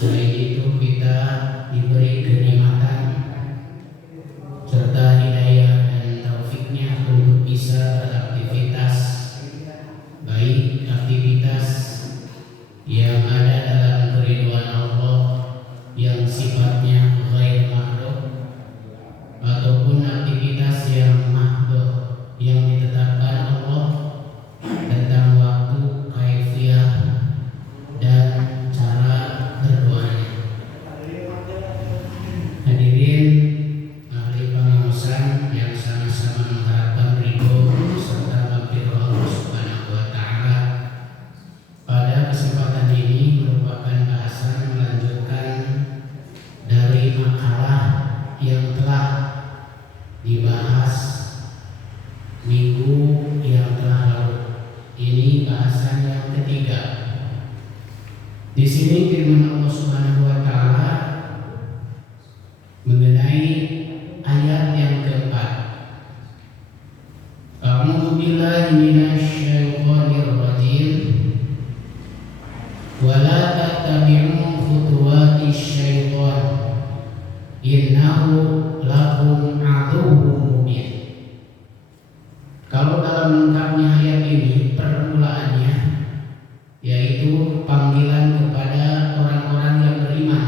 Selain itu kita diberi kenikmatan serta hidayah dan taufiknya untuk bisa beraktivitas, baik aktivitas yang ada dalam keriduan Allah yang sifatnya ghair makhluk ataupun aktivitas yang makhluk yang ditetapkan Allah tentang waktu, kaifiyah dan cara berdoanya. Hadirin ahli pengawasan yang sama-sama mengharapkan ridho serta maghfirah Allah Subhanahu wa taala. Pada kesempatan ini merupakan bahasan melanjutkan dari makalah yang telah dibahas minggu yang telah lalu. Ini bahasan yang ketiga. Di sini firman Allah Subhanahu wa taala mengenai ayat yang keempat. A'udzu billahi minasyaitonir rajim. Wa la tattabi'u khutuwatis syaitan. Innahu lakum aduwwun mubin. Kalau dalam lengkapnya ayat ini permulaannya yaitu panggilan kepada orang-orang yang beriman.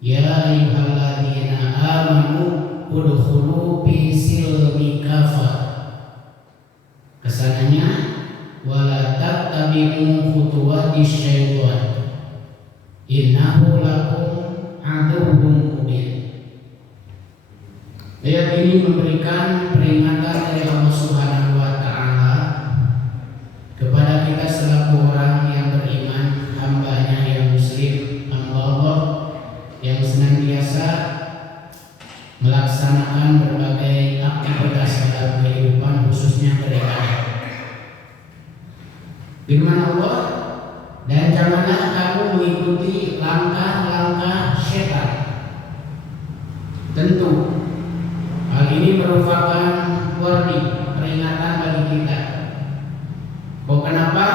Ya ayyuhalladzina amanu udkhulu fi silmi kafah. Kesananya wala tattabi'u khutuwatis syaitan. Innahu lakum aduwwun mubin. Ayat ini memberikan peringatan dari Allah Subhanahu wa taala kepada kita selaku orang yang beriman, hamba-Nya yang muslim, hamba Allah yang senantiasa melaksanakan berbagai aktivitas dalam kehidupan khususnya beribadah. Firman Allah, dan janganlah kamu mengikuti langkah-langkah syaitan. Tentu hal ini merupakan warning, peringatan bagi kita. Kenapa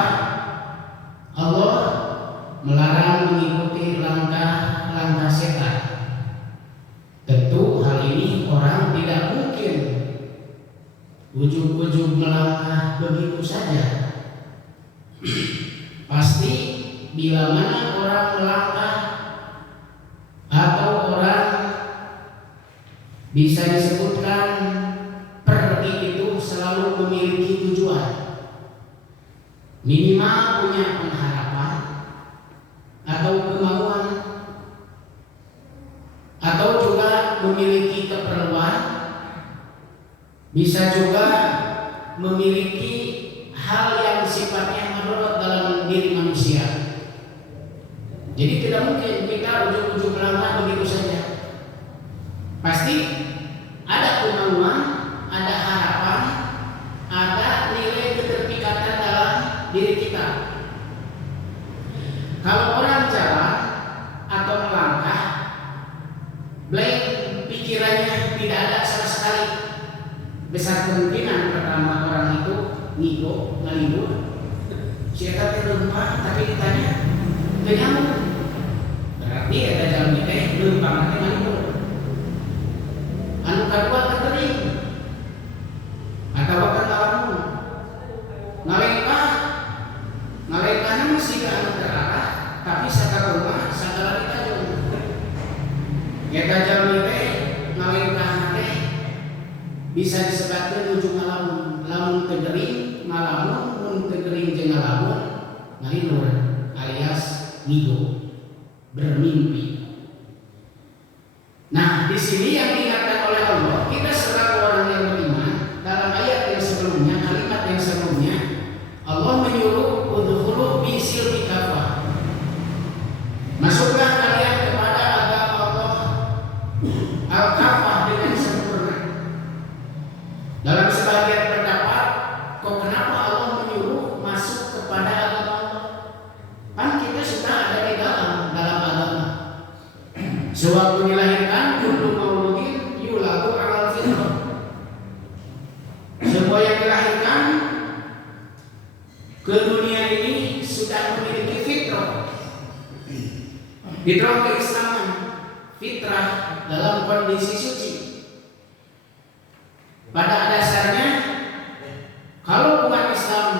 Allah melarang mengikuti langkah-langkah setan? Tentu hal ini orang tidak mungkin ujug-ujug melangkah begitu saja. Pasti bila mana orang melangkah atau orang bisa disebutkan pergi itu selalu memiliki tujuan. Minimal punya pengharapan atau kemauan atau juga memiliki keperluan, bisa juga memiliki hal yang sifatnya menurut dalam diri manusia. Jadi tidak mungkin kita ujung-ujung melangkah begitu saja. Pasti ada kemauan, ada harapan, ada nilai keterikatan dalam diri kita. Kalau orang jalan atau melangkah, blank pikirannya tidak ada sama sekali, besar kemungkinan pertama orang itu ngigo, ngalibur. Siapa terlupa tapi ditanya, gak nyambung. Berarti ada jalan kita lupa nanti ngalibur. Anu kedua terkering atau kan lawanmu ngalengkahnya masih ke anu terarah tapi saka rumah saka kita jauh kita jauh itu ngalengkah teh bisa disebutkan ujung lamun tegering ngalamun mun tegering jeung ngalamun ngalilur alias ngigo bermimpi. Nah, di sini yang diingatkan oleh Allah, kita selaku orang yang beriman, dalam ayat yang sebelumnya, kalimat yang sebelumnya, Allah menyuruh udkhulu fi silmi kafah. Masuklah kalian kepada agama Allah al-kafah dengan sempurna. Dalam sebagian pendapat, kok kenapa Allah menyuruh masuk kepada agama Allah? Kan kita sudah ada di dalam agama. Sewaktu dilahirkan, kullu mauludin yuladu alal fitrah. Semua yang dilahirkan ke dunia ini sudah memiliki fitrah. Fitrah keislaman, fitrah dalam kondisi suci. Pada dasarnya, kalau umat Islam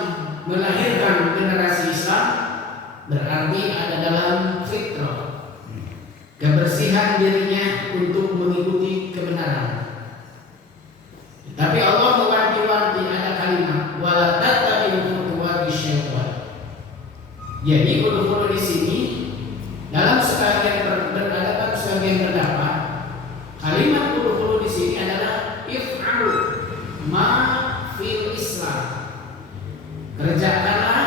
melahirkan generasi Islam, berarti ada dalam fitrah kebersihan dirinya untuk mengikuti kebenaran. Tapi Allah mewanti-wanti, ada kalimat wala tattabi'u khutuwati syaitan. Jadi khudu-khudu di sini dalam sebagian pendapat, kalimat khudu-khudu di sini adalah if'alu ma fil Islam. Kerjakanlah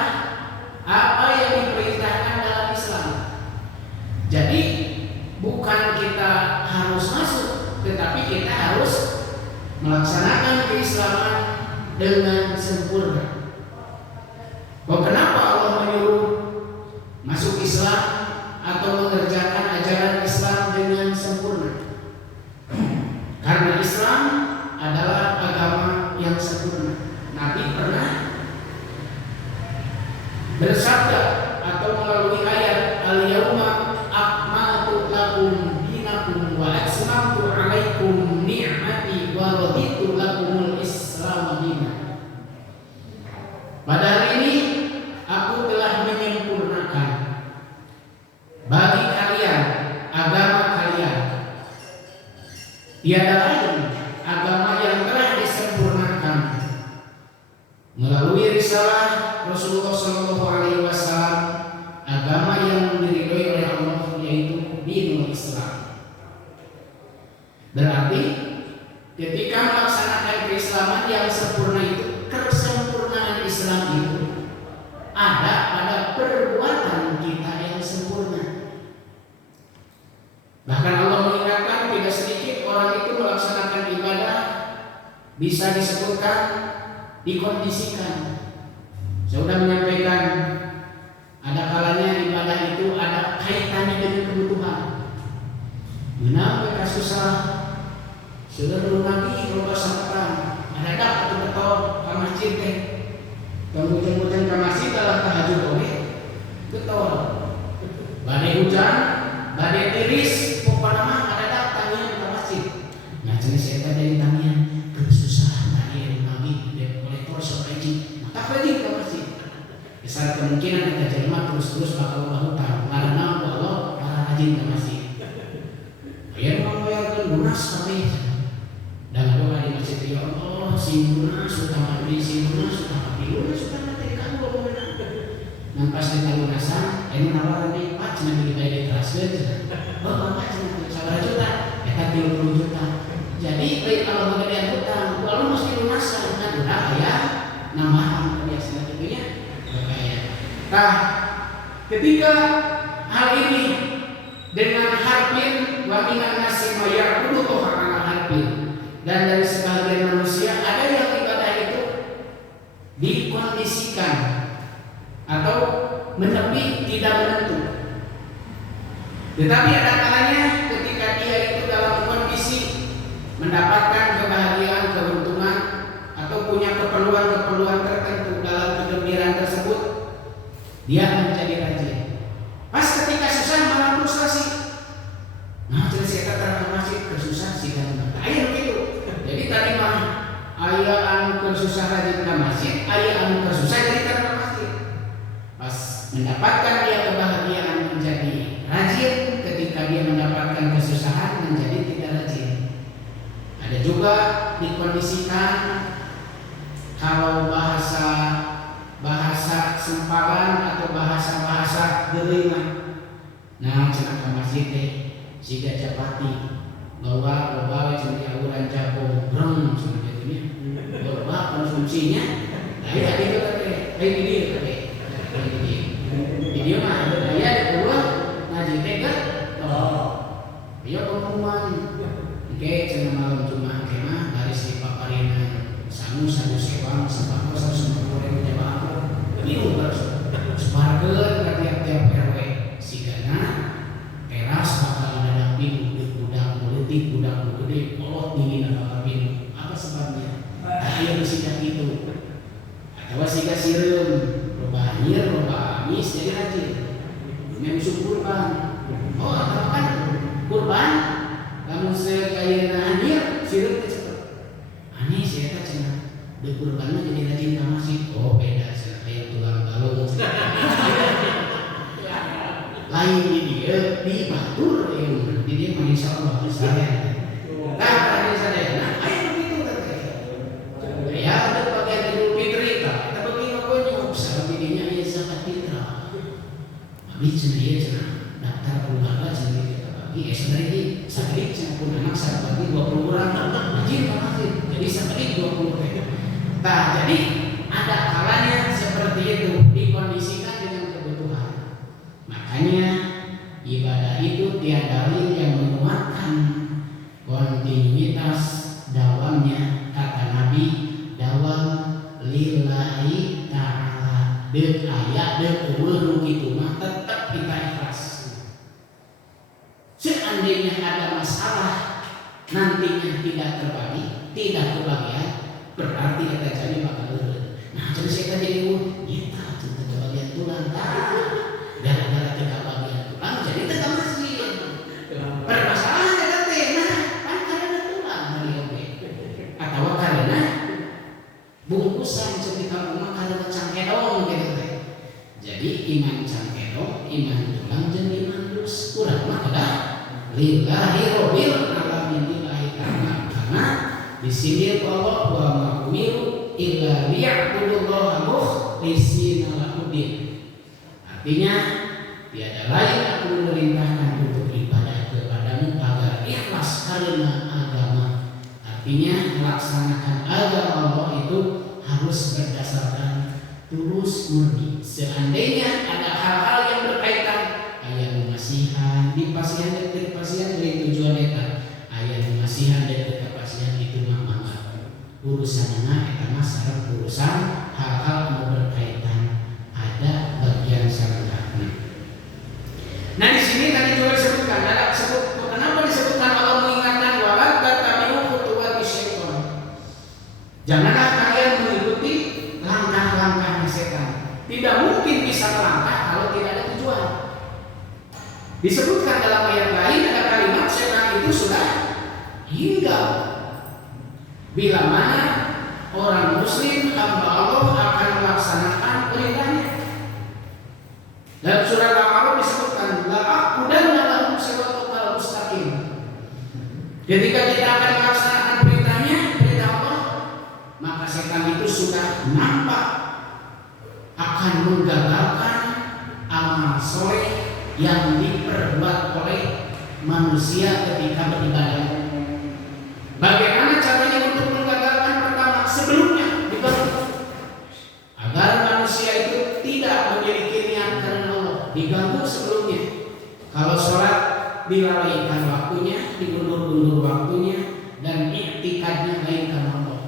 apa yang diperintahkan dalam Islam. Jadi bukan kita harus masuk, tetapi kita harus melaksanakan keislaman dengan sempurna. Kenapa Allah menyuruh masuk Islam atau mengerjakan ajaran Islam dengan sempurna? Karena Islam adalah agama yang sempurna. Nabi pernah bersabda atau melalui ayat al-yauma akmaltu lakum dinakum wa atmamtu alaikum ni'mati wa raditu lakumul Islam dinan. Pada hari ini aku telah menyempurnakan bagi kalian agama kalian. Tiada lain agama yang telah disempurnakan melalui risalah Rasulullah SAW, agama yang diridhoi oleh Allah, yaitu dinul Islam. Berarti ketika melaksanakan keislaman yang sempurna itu, kesempurnaan Islam itu ada pada perbuatan kita yang sempurna. Bahkan Allah mengingatkan tidak sedikit orang itu melaksanakan ibadah bisa disebutkan dikondisikan. Saya sudah menyampaikan, ada kalanya ibadah itu ada kaitannya dengan kebutuhan. Kenapa mereka susah? Sudah belum lagi kalau kesempatan ada tak atau betul ke masjid teh. Kemudian ke masjid dalam tahajud oleh betul. Badai hujan, badai tiris, pokoknya mah ada tak tanya ke masjid. Nah jenis saya dari tanya kesusah tadi lagi oleh torso aji. Tak pergi ke masjid. Besar kemungkinan kita jelma terus bakal hutang. Karena Allah para rajin ke masjid. Ayah mau bayarkan lunas tapi dan doa di masjid, ya Allah si lunas sudah mati, si lunas sudah mati, lunas sudah mati kamu benar. Dan pas kita lunasan, ini nawaran nih Pak, cina kita ini transfer. Oh Pak cina sabar juta, kita 30 juta. Jadi kalau mengedean hutang, kalau mesti lunasan kan udah ayah namahan kebiasaan tentunya berkaya. Nah, ketika hal ini dengan harfin wa minan nasi ma ya'budu ala harfin, dan dari sebagian manusia ada yang ibadah itu dikondisikan atau menepi tidak menentu. Tetapi ada kalanya ketika dia itu dalam kondisi mendapatkan kebahagiaan, keberuntungan atau punya keperluan tertentu dalam kegembiraan tersebut, dia menjadi rajin. Pas ketika susah malah frustasi. Nah, jadi saya katakan masjid kesusah sih kan. Ayah begitu. Jadi tadi mah ayah anu kesusah rajin ke masjid, ayah anu kesusah jadi ke masjid. Pas mendapatkan dia kebahagiaan menjadi rajin, ketika dia mendapatkan kesusahan menjadi tidak rajin. Ada juga dikondisikan kalau bahasa sempalan atau bahasa gelingan. Nah, cenah ka masjid teh siga japati bahwa loba cenah auran jago breng cenah jatuhnya. Loba konsumsinya. Nah, ya itu teh. Video teh. Video mah ada aya di bawah ngaji teh kan. Oh. Dia pengumuman. Oke, cenah malam Jumat teh mah garis di paparina sangu sewang sembako 150.000 jamaah. Bingung terus. Sebarkeun ka tiap-tiap RW sigana teras bakal ada bingung budak politik, budak gede, kolot dingin bakal bingung. Apa sebabnya? Aya nu siga kitu. Atawa siga sireum, loba anjir, loba amis jadi rajin. Memang syukurkan. Oh, kan kurban lamun sekayana anjir sireuk teh cepet. Ani saya teh cenah di kurbanna jadi rajin ka masjid. Oh, beda cenah aya tulang galung. Lain di dieu dibatur ieu. Di dieu mah insyaallah sadaya. Tah tadi sadaya. Nah, aya begitu teh. Ya ada bagian Idul Fitri tah. Eta bagi mah salah didinya aya zakat fitrah. Abi cenah ieu cenah daftar keluarga cenah kita bagi sebenarnya sakit cenah pun anak saya bagi 20 orang. Anjir makasih. Jadi sakit 20 teh. Nah, jadi ada kalanya seperti itu dikondisikan dengan kebutuhan. Makanya ibadah itu tiada dalil yang menguatkan kontinuitas dawamnya. Kata Nabi, dawam lillahi ta'ala. Deuk aya deuk eueuh kitu mah tetep kita ikhlas. Seandainya ada masalah nantinya tidak terbagi, tidak kebagian, berarti kata jadi bakal eueuh. Nah, jadi saya jadi kita cinta kebagian tulang. Gara-gara tidak bagian tulang jadi teu masjid. Permasalahan eta teh nah, kan karena tulang dari oge. Atawa karena bungkusan cerita rumah karena cangkedong gitu teh. Jadi iman cangkedong, iman tulang jeung iman dus kurang mah kada lillahi rabbil alamin lillahi ta'ala. Karena disindir Allah wa ma umiru illa liya'budullaha mukhlishina lahuddin. Artinya tiada lain aku memerintahkan untuk ibadah kepadamu agar ikhlas karena agama. Artinya melaksanakan agama Allah itu harus berdasarkan tulus murni. Seandainya ada hal-hal yang berkaitan aya mengasihan di pasien dari pasien dari tujuan eta, aya mengasihan dari pasien itu mah mangga. Urusanna eta mah sareng urusan hal-hal yang berkaitan ada bagian syariatnya. Nah di sini tadi juga disebutkan ada kenapa disebutkan Allah mengingatkan wala tattabi'u khutuwati syaitan. Janganlah kalian mengikuti langkah-langkahnya setan. Tidak mungkin bisa melangkah kalau tidak ada tujuan. Disebutkan dalam ayat lain ada kalimat setan itu sudah hingga bila mana orang muslim hamba Allah akan melaksanakan perintahnya. Dalam surah Al-A'raf disebutkan la'aqudanna lahum siratal mustaqim. Ketika kita akan melaksanakan perintahnya, perintah Allah, maka setan itu sudah nampak akan menggagalkan amal soleh yang diperbuat oleh manusia ketika beribadah. Bagaimana caranya untuk menggagalkan? Pertama, sebelumnya dibangun agar manusia itu tidak memiliki niat karena Allah, diganggu sebelumnya. Kalau sholat dilalaikan waktunya, diundur-undur waktunya, dan iktikadnya lain karena Allah.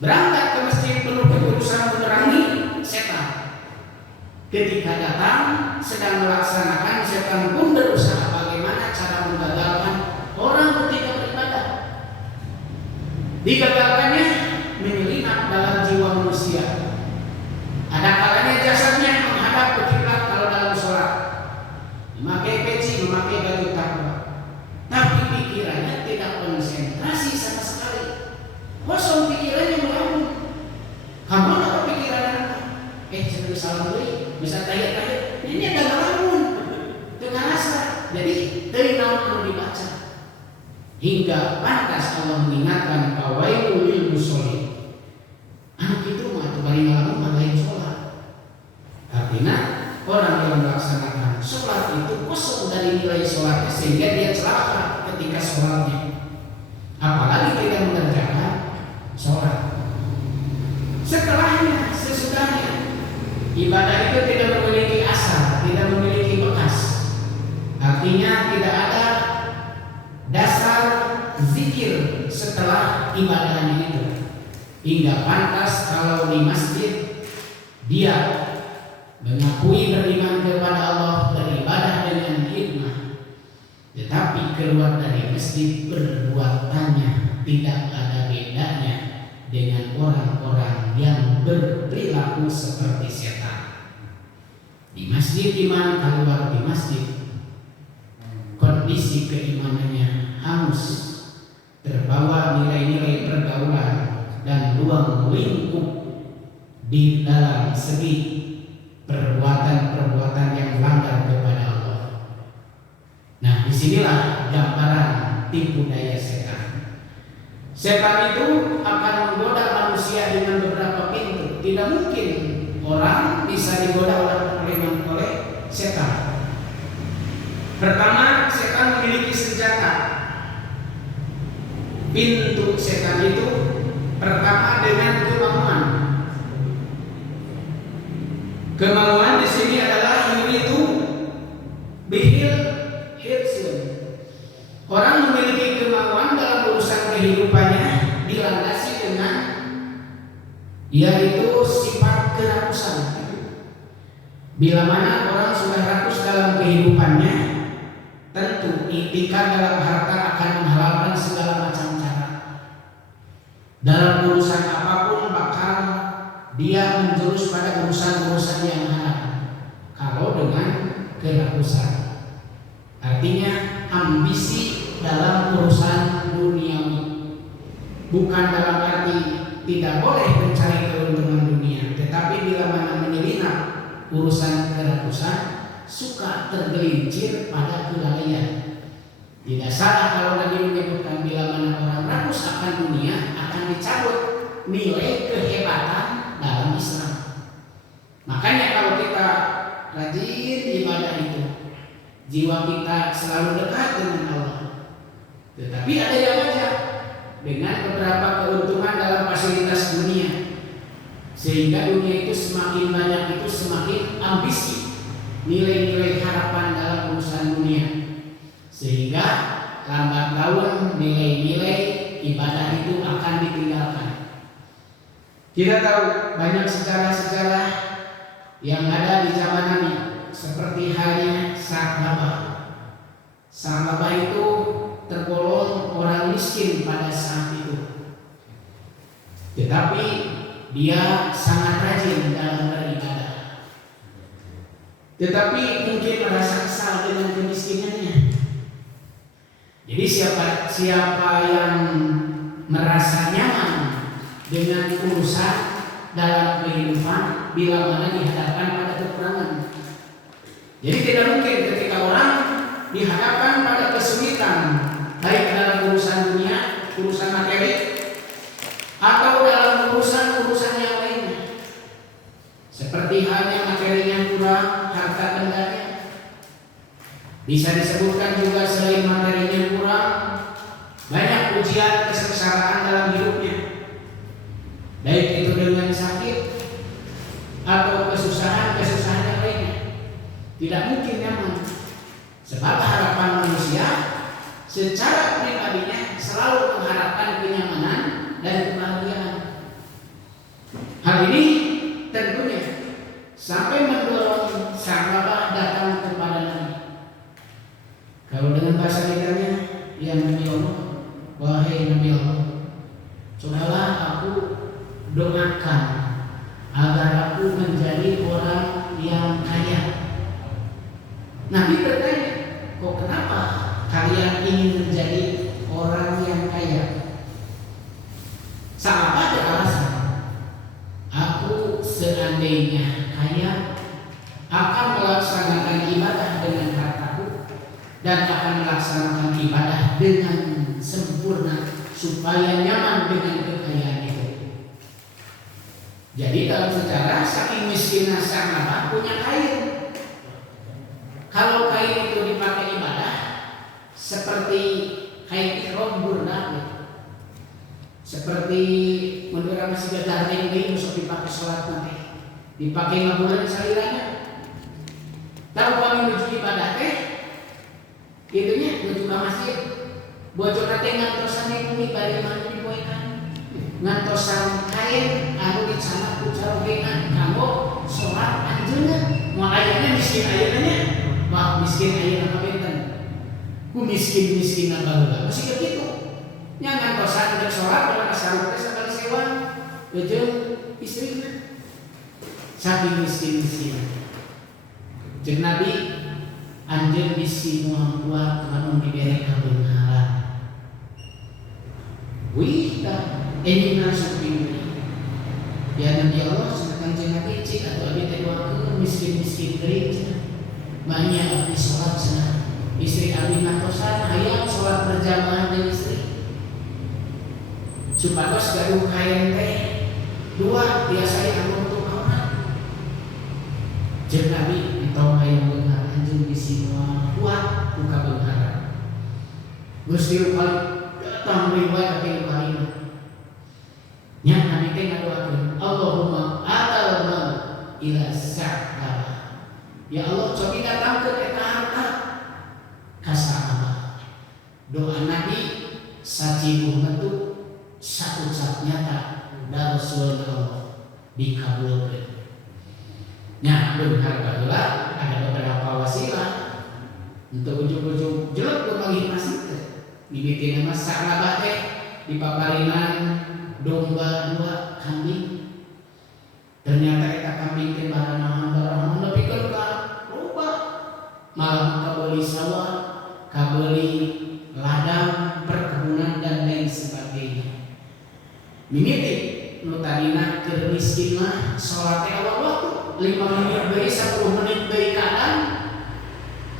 Berangkat ke masjid penuh berusaha menerangi setan. Ketika datang sedang melaksanakan, setan pun berusaha bagaimana cara menggagalkan orang ketika beribadah. Digagalkannya menyelinap dalam jiwa manusia. Ada kalanya jasadnya menghadap ke kiblat kalau dalam sholat, memakai peci, memakai baju takwa, tapi pikirannya tidak konsentrasi sama sekali. Kosong pikirannya melamun. Kamu apa pikiran? Cenderung salah beli, bisa tayat-tayat. Ini ada ngelamun, dengan rasa. Jadi dari naon perlu dibaca. Hingga pantas Allah mengingatkan fawailul lil musholin. Anak itu mah tuh bari ngalamun lain sholat. Artinya orang yang melaksanakan sholat itu kosong dari nilai sholatnya sehingga dia celaka ketika sholatnya. Apalagi tidak mengerjakan sholat. Setelahnya, sesudahnya, ibadah itu tidak memiliki asal, tidak memiliki bekas. Artinya tidak ada dasar zikir setelah ibadahnya itu. Hingga pantas kalau di masjid dia mengakui beriman kepada Allah, beribadah dengan hikmah, tetapi keluar dari masjid perbuatannya tidak ada bedanya dengan orang-orang yang berperilaku seperti setan. Di masjid iman, keluar di masjid segi perbuatan-perbuatan yang melanggar kepada Allah. Nah, disinilah gambaran tipu daya setan. Setan itu akan menggoda manusia dengan beberapa pintu. Tidak mungkin orang bisa digoda oleh setan. Pertama, setan memiliki senjata. Pintu setan itu pertama dengan kemauan. Kemauan di sini adalah yuridu bihil hirsun. Orang memiliki kemauan dalam urusan kehidupannya dilandasi dengan yaitu sifat kerakusan. Bila mana orang sudah rakus dalam kehidupannya, tentu itikad dalam harta akan menghalalkan segala macam cara. Dalam urusan apapun bakal dia menjurus pada urusan-urusan yang haram. Kalau dengan kerakusan, artinya ambisi dalam urusan duniawi, bukan dalam arti tidak boleh mencari keuntungan dunia, tetapi bila mana menyelinap urusan kerakusan, suka tergelincir pada kelalaian. Tidak salah kalau Nabi menyebutkan bila mana orang rakus akan dunia akan dicabut nilai kehebatan dalam Islam. Makanya kalau kita rajin ibadah itu, jiwa kita selalu dekat dengan Allah. Tetapi ada yang aja dengan beberapa keuntungan dalam fasilitas dunia, sehingga dunia itu semakin banyak, itu semakin ambisi, nilai-nilai harapan dalam urusan dunia, sehingga lambat laun nilai-nilai ibadah itu akan ditinggalkan. Kita tahu banyak sejarah-sejarah yang ada di zaman Nabi, seperti halnya Sa'labah. Sa'labah itu tergolong orang miskin pada saat itu, tetapi dia sangat rajin dalam beribadah. Tetapi mungkin merasa kesal dengan kemiskinannya. Jadi siapa yang merasa nyaman dengan urusan dalam kehidupan bila mana dihadapkan pada kekurangan. Jadi tidak mungkin ketika orang dihadapkan pada kesulitan, baik dalam urusan dunia, urusan materi, atau dalam urusan yang lainnya, seperti halnya materinya kurang, harta bendanya. Bisa disebutkan juga selain materinya kurang, banyak ujian kesengsaraan dalam hidupnya, baik itu dengan sakit atau kesusahan yang lainnya. Tidak mungkin nyaman, sebab harapan manusia secara pribadinya selalu mengharapkan kenyamanan dan kebahagiaan. Hal ini tentunya sampai mendorong Sa'labah datang kepada Nabi. Kalau dengan bahasa kitanya, ya Nabi Allah, wahai Nabi Allah, cobalah aku doakan agar aku menjadi orang yang kaya. Nabi bertanya, kok kenapa kalian ingin menjadi orang yang kaya? Sa'labah ada alasan. Aku seandainya kaya akan melaksanakan ibadah dengan hartaku dan akan melaksanakan ibadah dengan sempurna supaya nyaman dengan kekayaan itu. Jadi dalam sejarah saking miskinnya Sa'labah punya kain. Kalau kain itu dipakai ibadah seperti kain ihram burda, seperti menurut masih gardeng ini musuh dipakai sholat nanti, dipakai ngabulan saliranya. Tahu kami menuju ibadah teh, itunya menuju ke masjid, bocor nate ngantosan ini bari mana dipoekan, ngantosan kain anu dicana pucar dengan kamu sholat anjeunna, mau ayahnya miskin ayahnya, wah miskin ayahnya kabenten, ku miskin apa masih begitu. Yang ngantosan untuk sholat dengan asal sekali sewa jeung istrinya saking miskin. Jeung Nabi anjeun bisi moal kuat lamun dibere kabeh halal. Wih dah ini masuk ini. Ya Nabi Allah sedang Nabi cik banyak abdi sholat sana. Istri abdi ngantosan hayang sholat berjamaah dengan istri. Supados gaduh kain teh dua biasa dianggo untuk anak. Jeung Nabi entong hayang beunghar anjeun bisi kuat buka beunghar. Gusti kali datang riwayat ke kali. Nya Nabi teh ngadoakeun, Allahumma atal mal ila sa'aba. Ya Allah cobi datangkeun eta harta ka sa'aba. Doa Nabi sacibuh metu saucap nyata da Rasulullah dikabulkeun. Nya beunghar baheula ada beberapa wasilah untuk ujug-ujug jelek berbagi masjid. Dibikin nama sa'aba teh dipaparinan domba 2 kambing. Ternyata eta kambing teh baranahan nepikeun ka loba. Malah kabeli sawah, kabeli ladang, perkebunan dan lain sebagainya. Mimiti nu tadina keur miskin mah salat teh awal waktu 5 menit deui 10 menit deui kadang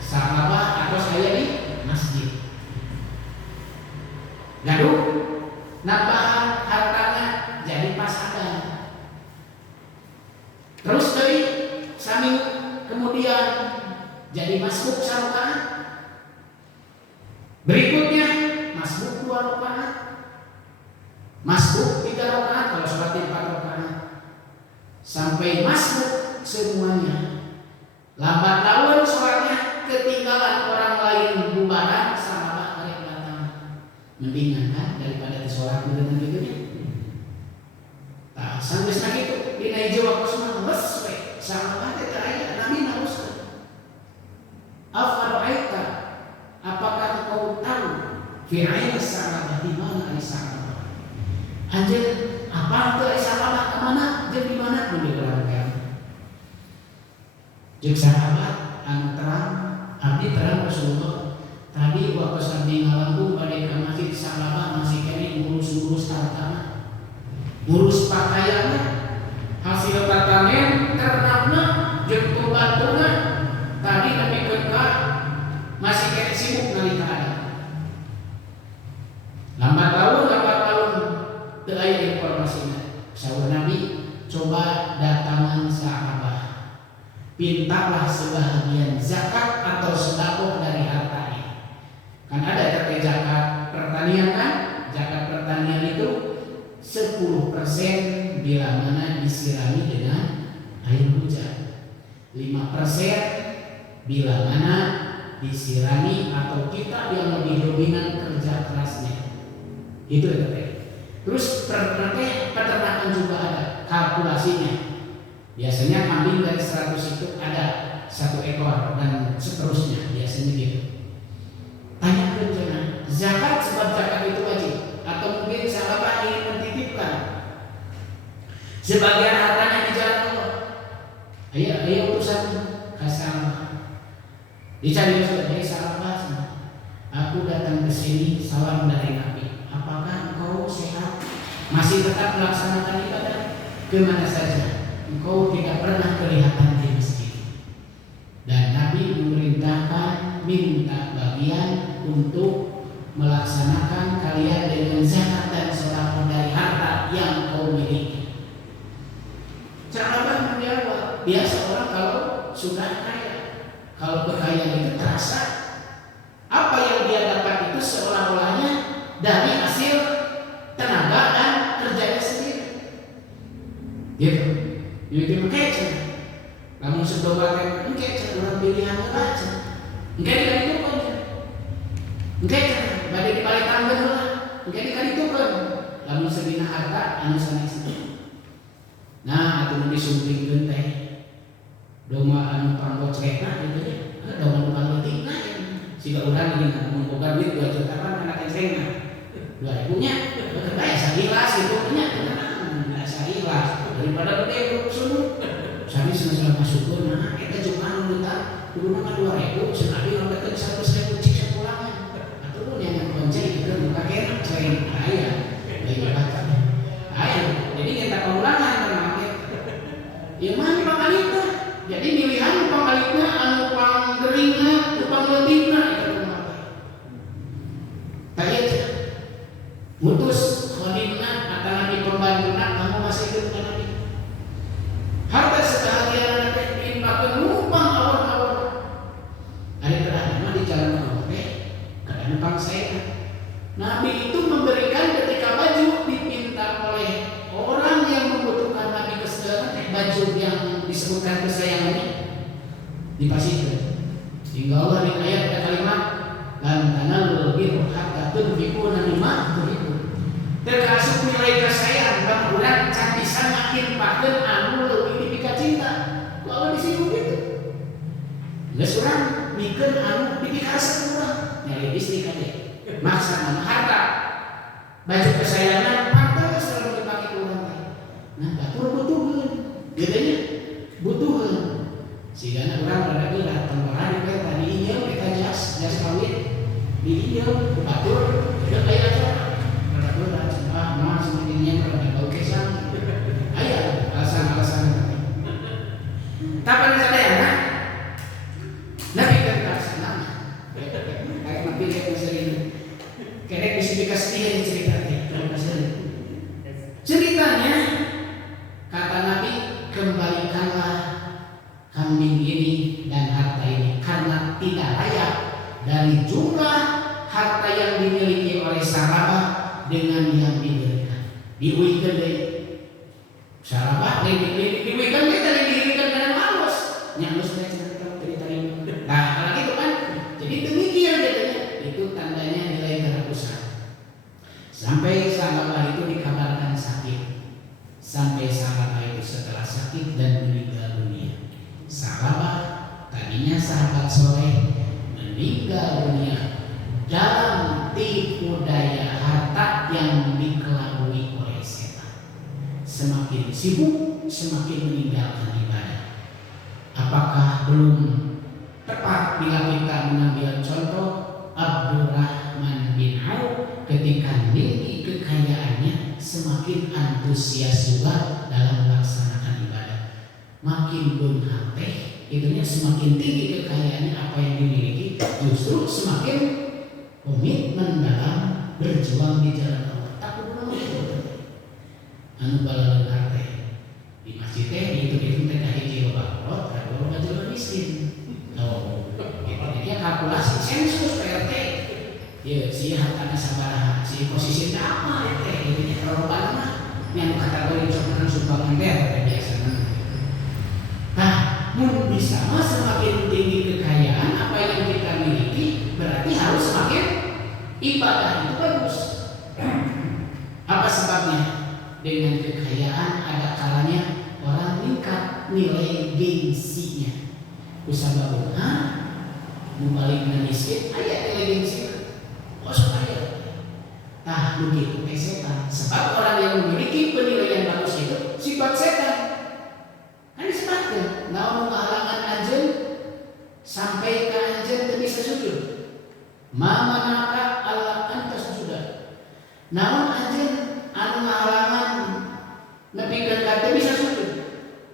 sahabat atau saya di masjid. Gaduh nambahan hartanya jadi pasangan. Terus deui sami kemudian jadi masbuk sarokaat. Berikutnya masbuk 2 rakaat. Masbuk 3 rakaat kalau sholat 4 rakaat. Sampai masbuk semuanya. Lambat laun sholatnya ketinggalan orang lain bubaran sahabat balik datang. Mendingan kan daripada sholat dengan gitunya. Nah, sampai sakitu dina jawab semua wes we sahabat eta aya Nabi naruskeun. Afara'aita apakah kau tahu fi aina sa'abah di mana ari sa'abah? Anjeun apa teu ari sa'abah ka mana jeung di mana nu digelarkeun? Jeung sahabat anu terang abdi terang Rasulullah tadi waktu abdi ngalangkung bade ka masjid sa'abah masih kene ngurus-ngurus hartana, ngurus pakaianna, hasil tatanen ternakna jeung pembantunya tadi nepikeun ka masih kene sibuk nalika ada. Lambat laun teu aya informasina. Saur Nabi coba datangan sahabat. Pintalah sebahagian zakat atau sedekah dari hartanya. Kan ada kata zakat pertanian kan? Zakat pertanian itu 10% bila mana disirami dengan air hujan. 5% bila mana disirami atau kita yang lebih dominan kerja kerasnya. Itu ya. Terus peternakan juga ada kalkulasinya. Biasanya kambing dari 100 itu ada 1 ekor dan seterusnya biasanya gitu. Tanya jangan zakat sebab zakat itu wajib atau mungkin sahabat ingin mentitipkan sebagian hartanya di jalan Allah. Ayo utusan kasih dicari sudah sahabat. Aku datang ke sini salam dari Nabi. Apakah engkau sehat? Masih tetap melaksanakan ibadah? Kemana saja? Engkau tidak pernah kelihatan di masjid. Dan Nabi memerintahkan minta bagian untuk melaksanakan kalian dengan zakat dan sedekah dari harta yang kau miliki. Sahabat menjawab, biasa orang kalau sudah kaya, kalau kekayaan itu terasa, apa yang dia dapat itu seolah-olahnya dari hasil tenaga dan kerjanya sendiri. Gitu. Jadi makanya, namun sedobakan makanya orang pilihan aja. Makanya itu aja. Makanya badai di balik tangga lah. Makanya itu kan. Namun sedina harta anu sanes. Nah, atuh disumpingkeun teh. Doma anu panggocrena gitu ya. Doma anu pangletikna ya. Siga urang gini mun boga duit 2 juta kan anak esengna. 2000-nya kayak sahilas itu punya tenang, sahilas daripada gede sunu. Sami senang masukkeun nah eta cuma anu minta kudu mah 2000 sekali ngombekeun 100.000 cik sapulangan. Atuh yang konjeng itu buka kena sering aya. Baik baca. Aya. Jadi kita pengulangan kan. Ieu mah pangalitna. Jadi milihan pangalitna anu Mutus khodimna atau nabi pembantuna kamu masih ikut ke nabi. Harta sekalian nabi infakkeun numpang awon-awon. Ari terakhir mah di jalan Allah kadang numpang saya. Nabi itu memberikan ketika baju dipinta oleh orang yang membutuhkan nabi kesedaran baju yang disebutkan kesayangannya dipasihkan. Hingga Allah di ayat ada kalimat lan tanalul birra hatta tunfiquna mimma tuhibbun. Terkasih nilai kasayang dan bulan can bisa ngakinpakeun anu leuwih dipika cinta. Ku Allah disinggung gitu. Geus urang mikeun anu dipika rasa urang nyari istri kade. Maksa anu harta baju kesayangan pantas selalu dipake urang teh. Nah, batur butuheun. Gedenya butuheun. Sigana urang rada geura temporari teh tadi ieu kita jas kawin di ieu batur geus aya acara. Rada geura nah sebenarnya rada bau kesan. Aya alasan-alasan. Tapi sadayana Nabi kan kasana. Kayak nabi kayak sering. Kayak bisa dikasih cerita teh. Ceritanya kata Nabi, kembalikanlah kambing ini dan harta ini karena tidak layak dari jumlah harta yang dimiliki oleh sahabat dengan yang diberikan. Diuikan deh, sahabat diuikan deh dari diberikan dengan halus, nyalus deh cerita ini. Nah kalau gitu kan, jadi demikian katanya, itu tandanya nilai kerakusan. Sampai sahabat itu dikabarkan sakit, sampai sahabat itu setelah sakit dan meninggal dunia. Sahabat tadinya sahabat soleh meninggal dunia dalam tipu daya harta yang dikelabui oleh setan. Semakin sibuk, semakin meninggalkan ibadah. Apakah belum tepat bila kita mengambil contoh Abdurrahman bin Auf ketika tinggi kekayaannya semakin antusias juga dalam melaksanakan ibadah. Makin beunghang teh itunya semakin tinggi kekayaannya apa yang dimiliki justru semakin komitmen dalam berjuang di jalan Allah. Tak kudu itu. Anu balaeun teh di masjid teh dihitung-hitung teh ka hiji loba kolot ka dua loba jelema miskin. Tuh, gitu. Jadi kalkulasi sensus PRT. Ya, si hartana sabaraha, si posisinya apa teh ini kalau mah yang kategori misalkan sumbangan teh biasanya. Nah, mun bisa mah semakin tinggi kekayaan apa yang kita miliki berarti harus semakin ibadah itu bagus. Apa sebabnya? Dengan kekayaan ada kalanya orang meningkat nilai gengsinya. Kusababun mubalik na miskin aya nilai gengsi. Kosong aya. Nah, begitu setan. Sebab orang yang memiliki penilaian bagus itu sifat setan. Kan disebutkan, naon ngahalangan anjeun sampai ka anjeun teu bisa sujud. Mamanaka Allah antas sudah. Naon anjeun anu ngahalangan nepikeun ka teu bisa sujud.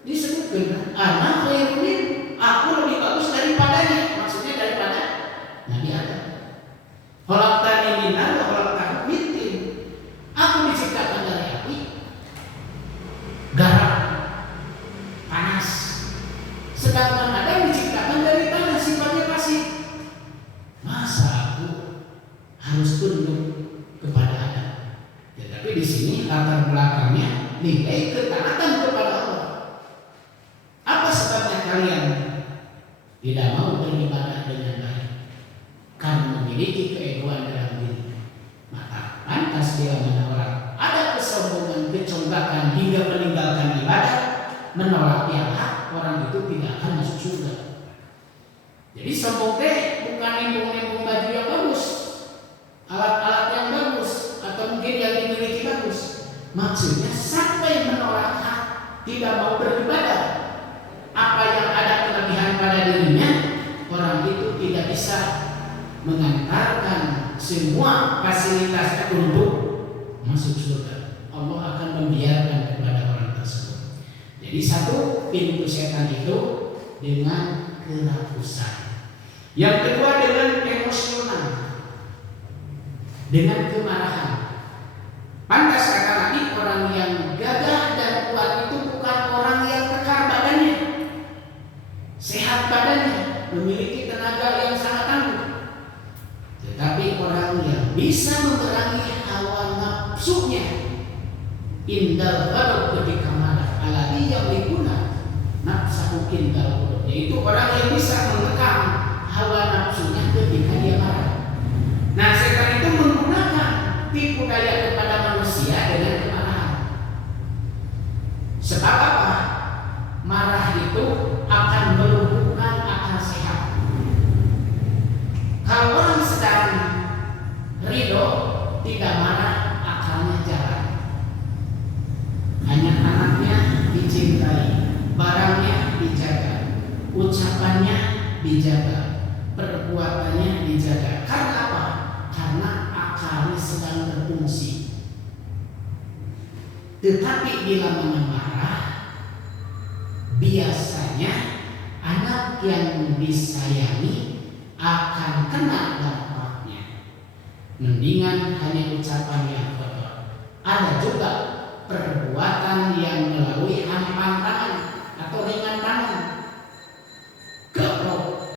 Disebutkeun, ana khairun aku lebih bagus daripadanya. Maksudnya daripada Nabi Adam. Khalaqtani min nar wa khalaqtahu min tin. Aku diciptakan dari api, garam, panas. Sedangkan Adam diciptakan dari tanah, sifatnya pasif. Masa aku harus tunduk kepada Adam? Ya, tapi di sini latar belakangnya nilai ketaatan kepada Allah. Apa sebabnya kalian tidak mau beribadah dengan baik? Karena memiliki keegoan dalam diri. Maka pantas bila mana orang ada kesombongan, kecongkakan hingga meninggalkan ibadah, menolak yang hak, orang itu tidak akan masuk surga. Jadi sombong teh bukan nimbung-nimbung baju yang bagus, alat-alat yang bagus, atau mungkin yang dimiliki bagus. Maksudnya sampai menolak hak, tidak mau beribadah. Apa yang ada kelebihan pada dirinya, orang itu tidak bisa mengantarkan semua fasilitasnya untuk masuk surga. Allah akan membiarkan kepada orang tersebut. Jadi satu, pintu setan itu dengan kerakusan. Yang kedua dengan emosional, dengan kemarahan. Pantas kata Nabi, orang yang gagah dan kuat itu bukan orang yang kekar badannya, sehat badannya, memiliki tenaga yang sangat tangguh, tetapi orang yang bisa memerangi hawa nafsunya. Indal ghadab, ketika marah, alladzi yamlikuna nafsahu indal ghadab, yaitu orang yang bisa mengekang hawa nafsunya ketika dia marah. Nah, setan itu menggunakan tipu daya kepada manusia dengan kemarahan. Sebab apa? Marah itu akan melumpuhkan akal sehat. Kalau orang sedang ridho, tidak marah, akalnya jalan. Hanya anaknya dicintai, barangnya dijaga, ucapannya dijaga, perbuatannya dijaga. Karena apa? Karena akalnya sedang berfungsi. Tetapi bila marah, biasanya anak yang disayangi akan kena dampaknya. Mendingan hanya ucapan yang kotor. Ada juga perbuatan yang melalui hamparan tangan atau ringan tangan.